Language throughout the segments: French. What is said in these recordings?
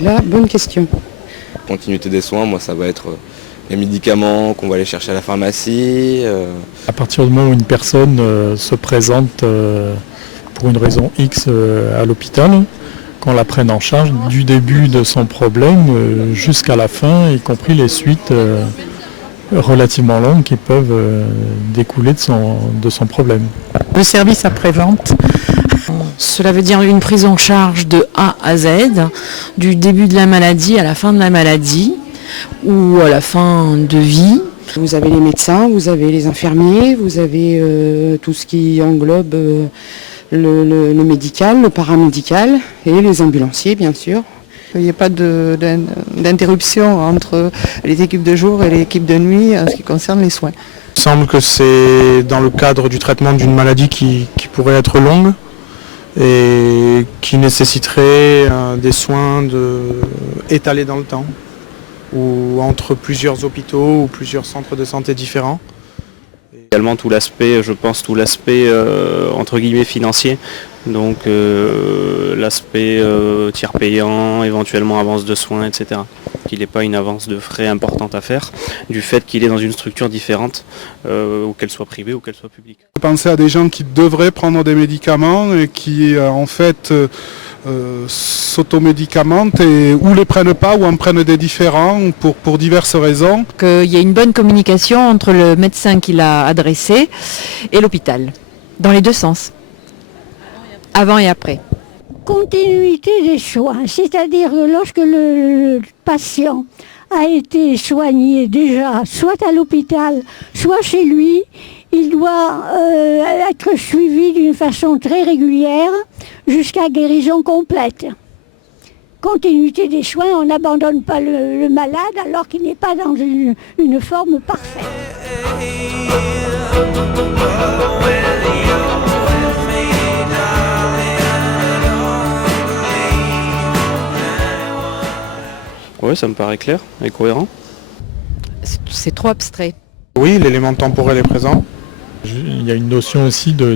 Là, bonne question. Continuité des soins, moi ça va être les médicaments qu'on va aller chercher à la pharmacie. À partir du moment où une personne se présente pour une raison X à l'hôpital, qu'on la prenne en charge du début de son problème jusqu'à la fin, y compris les suites relativement longues qui peuvent découler de son problème. Le service après-vente. Cela veut dire une prise en charge de A à Z, du début de la maladie à la fin de la maladie ou à la fin de vie. Vous avez les médecins, vous avez les infirmiers, vous avez tout ce qui englobe le médical, le paramédical et les ambulanciers bien sûr. Il n'y a pas d'interruption entre les équipes de jour et les équipes de nuit en ce qui concerne les soins. Il semble que c'est dans le cadre du traitement d'une maladie qui pourrait être longue et qui nécessiterait des soins étalés dans le temps ou entre plusieurs hôpitaux ou plusieurs centres de santé différents. Également tout l'aspect, je pense, entre guillemets financier, donc l'aspect tiers payant, éventuellement avance de soins, etc. Qu'il n'ait pas une avance de frais importante à faire, du fait qu'il est dans une structure différente, ou qu'elle soit privée ou qu'elle soit publique. Penser à des gens qui devraient prendre des médicaments et qui en fait s'automédicamentent ou les prennent pas ou en prennent des différents pour diverses raisons. Qu'il y ait une bonne communication entre le médecin qui l'a adressé et l'hôpital, dans les deux sens, avant et après. Continuité des soins, c'est-à-dire que lorsque le patient a été soigné déjà, soit à l'hôpital, soit chez lui, il doit être suivi d'une façon très régulière jusqu'à guérison complète. Continuité des soins, on n'abandonne pas le malade alors qu'il n'est pas dans une forme parfaite. Oui, ça me paraît clair et cohérent. C'est trop abstrait. Oui, l'élément temporel est présent. Il y a une notion aussi de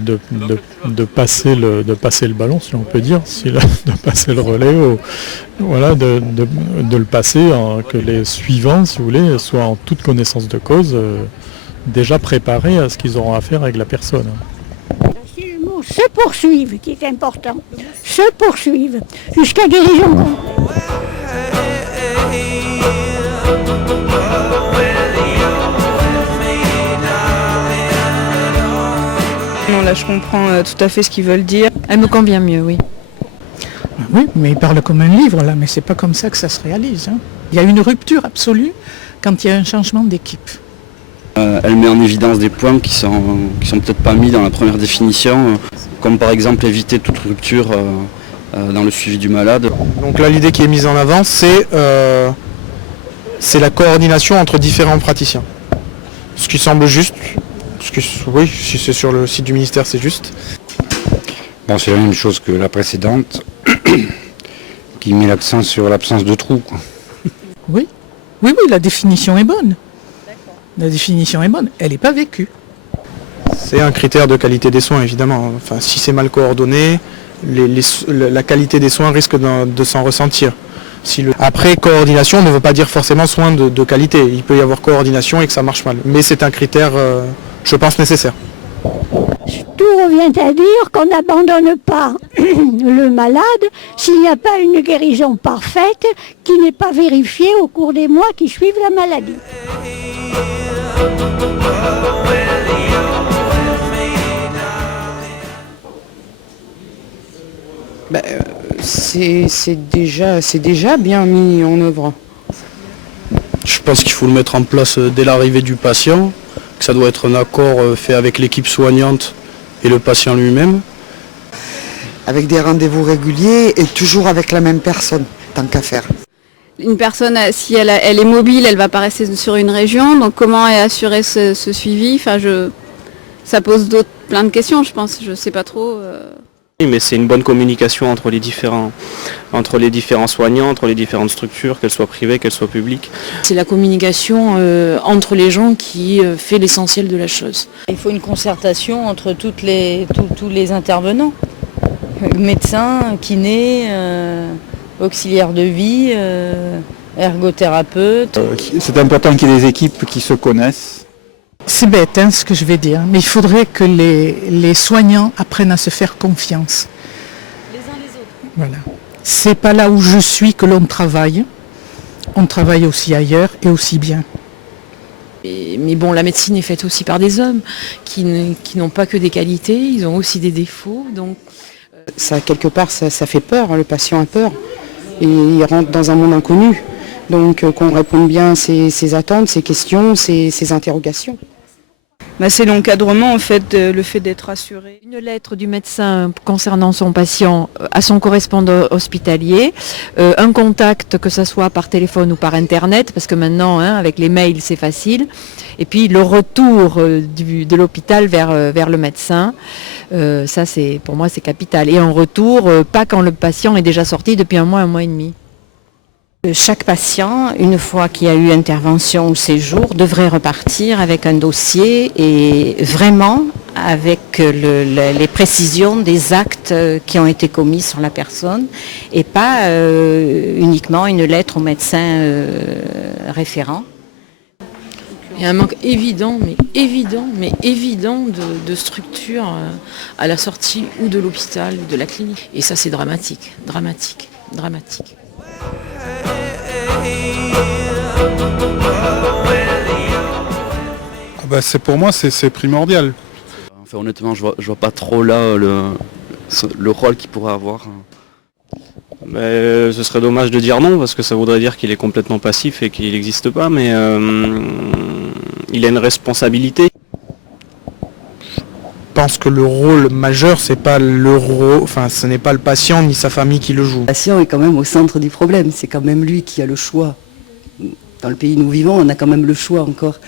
passer le ballon, si on peut dire, de passer le relais, de le passer, que les suivants, si vous voulez, soient en toute connaissance de cause, déjà préparés à ce qu'ils auront à faire avec la personne. C'est le mot se poursuivre qui est important. Se poursuivre jusqu'à guérison complète. Non, là je comprends tout à fait ce qu'ils veulent dire. Elle me convient mieux, oui. Oui, mais il parle comme un livre là, mais c'est pas comme ça que ça se réalise. Il y a une rupture absolue quand il y a un changement d'équipe. Elle met en évidence des points qui sont peut-être pas mis dans la première définition, comme par exemple éviter toute rupture dans le suivi du malade. Donc là l'idée qui est mise en avant c'est la coordination entre différents praticiens. Ce qui semble juste, oui, si c'est sur le site du ministère c'est juste. Bon, c'est la même chose que la précédente, qui met l'accent sur l'absence de trous. Oui, la définition est bonne. La définition est bonne, elle n'est pas vécue. C'est un critère de qualité des soins évidemment. Enfin, si c'est mal coordonné, la qualité des soins risque de s'en ressentir. Après, coordination ne veut pas dire forcément soins de qualité. Il peut y avoir coordination et que ça marche mal. Mais c'est un critère, je pense, nécessaire. Tout revient à dire qu'on n'abandonne pas le malade s'il n'y a pas une guérison parfaite qui n'est pas vérifiée au cours des mois qui suivent la maladie. C'est déjà bien mis en œuvre. Je pense qu'il faut le mettre en place dès l'arrivée du patient, que ça doit être un accord fait avec l'équipe soignante et le patient lui-même. Avec des rendez-vous réguliers et toujours avec la même personne, tant qu'à faire. Une personne, si elle est mobile, elle ne va pas rester sur une région, donc comment est assuré ce suivi? Ça pose plein de questions, je pense, je ne sais pas trop. Oui, mais c'est une bonne communication entre les différents soignants, entre les différentes structures, qu'elles soient privées, qu'elles soient publiques. C'est la communication entre les gens qui fait l'essentiel de la chose. Il faut une concertation entre tous les intervenants, médecins, kinés, auxiliaire de vie, ergothérapeute. C'est important qu'il y ait des équipes qui se connaissent. C'est bête hein, ce que je vais dire, mais il faudrait que les soignants apprennent à se faire confiance. Les uns les autres. Voilà. C'est pas là où je suis que l'on travaille. On travaille aussi ailleurs et aussi bien. Mais bon, la médecine est faite aussi par des hommes qui n'ont pas que des qualités, ils ont aussi des défauts. Donc ça, quelque part, ça fait peur, le patient a peur. Et il rentre dans un monde inconnu. Donc qu'on réponde bien à ses attentes, ses questions, ses interrogations. C'est l'encadrement, en fait, le fait d'être assuré. Une lettre du médecin concernant son patient à son correspondant hospitalier, un contact, que ce soit par téléphone ou par internet, parce que maintenant, avec les mails, c'est facile, et puis le retour de l'hôpital vers le médecin, ça, pour moi, c'est capital. Et en retour, pas quand le patient est déjà sorti depuis un mois et demi. Chaque patient, une fois qu'il y a eu intervention ou séjour, devrait repartir avec un dossier et vraiment avec les précisions des actes qui ont été commis sur la personne et pas uniquement une lettre au médecin référent. Il y a un manque évident de structure à la sortie ou de l'hôpital ou de la clinique. Et ça, c'est dramatique. Pour moi, c'est primordial. Enfin, honnêtement, je vois pas trop là le rôle qu'il pourrait avoir. Ce serait dommage de dire non, parce que ça voudrait dire qu'il est complètement passif et qu'il n'existe pas, mais il a une responsabilité. Je pense que le rôle majeur, ce n'est pas le patient ni sa famille qui le joue. Le patient est quand même au centre du problème, c'est quand même lui qui a le choix. Dans le pays où nous vivons, on a quand même le choix encore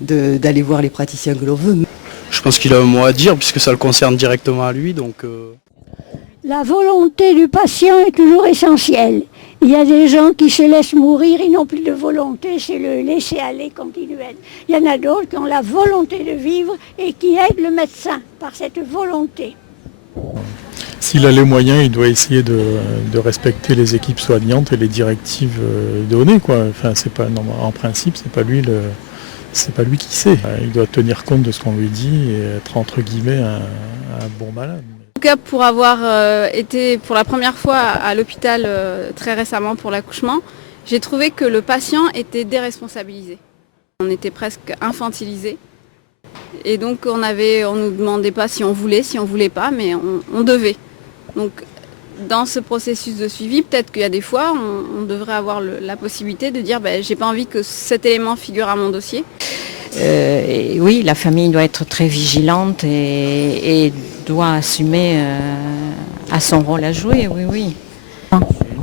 d'aller voir les praticiens que l'on veut. Je pense qu'il a un mot à dire puisque ça le concerne directement à lui. Donc, La volonté du patient est toujours essentielle. Il y a des gens qui se laissent mourir, ils n'ont plus de volonté, c'est le laisser aller continuel. Il y en a d'autres qui ont la volonté de vivre et qui aident le médecin par cette volonté. S'il a les moyens, il doit essayer de respecter les équipes soignantes et les directives données, quoi. Enfin, en principe, c'est pas lui qui sait. Il doit tenir compte de ce qu'on lui dit et être entre guillemets un bon malade. En tout cas, pour avoir été pour la première fois à l'hôpital très récemment pour l'accouchement, j'ai trouvé que le patient était déresponsabilisé. On était presque infantilisé. Et donc on nous demandait pas si on voulait pas, mais on devait. Donc dans ce processus de suivi, peut-être qu'il y a des fois, on devrait avoir la possibilité de dire j'ai pas envie que cet élément figure à mon dossier. Et oui, la famille doit être très vigilante et doit assumer à son rôle à jouer, oui.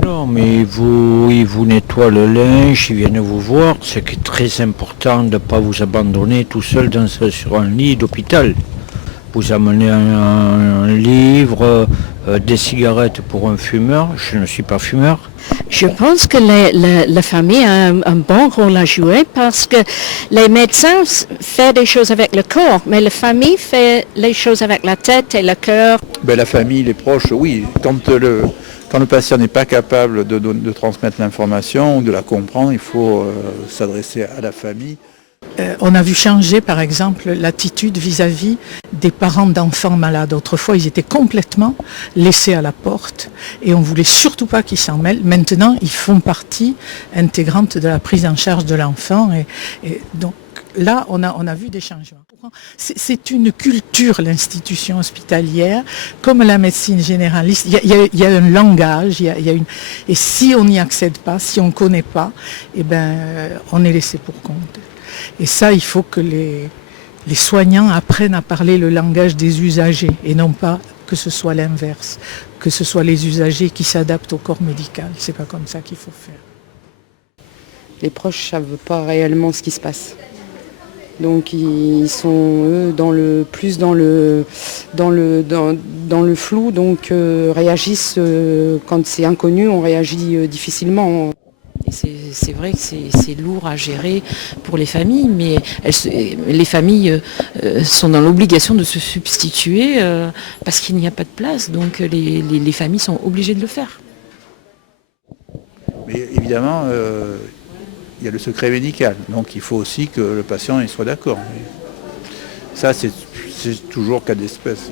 Non, mais il vous nettoie le linge, ils viennent vous voir. C'est très important de ne pas vous abandonner tout seul sur un lit d'hôpital. Vous amenez un livre, des cigarettes pour un fumeur. Je ne suis pas fumeur. Je pense que la famille a un bon rôle à jouer parce que les médecins font des choses avec le corps, mais la famille fait les choses avec la tête et le cœur. La famille, les proches, oui. Quand le patient n'est pas capable de transmettre l'information ou de la comprendre, il faut s'adresser à la famille. On a vu changer, par exemple, l'attitude vis-à-vis des parents d'enfants malades. Autrefois, ils étaient complètement laissés à la porte et on ne voulait surtout pas qu'ils s'en mêlent. Maintenant, ils font partie intégrante de la prise en charge de l'enfant. Et donc là, on a vu des changements. C'est une culture, l'institution hospitalière, comme la médecine généraliste. Il y a un langage, et si on n'y accède pas, si on ne connaît pas, on est laissé pour compte. Et ça, il faut que les soignants apprennent à parler le langage des usagers et non pas que ce soit l'inverse, que ce soit les usagers qui s'adaptent au corps médical. C'est pas comme ça qu'il faut faire. Les proches ne savent pas réellement ce qui se passe. Donc ils sont eux dans le flou, donc réagissent quand c'est inconnu, on réagit difficilement. Et c'est vrai que c'est lourd à gérer pour les familles, mais les familles sont dans l'obligation de se substituer parce qu'il n'y a pas de place, donc les familles sont obligées de le faire. Mais évidemment, il y a le secret médical, donc il faut aussi que le patient y soit d'accord. Ça, c'est toujours cas d'espèce.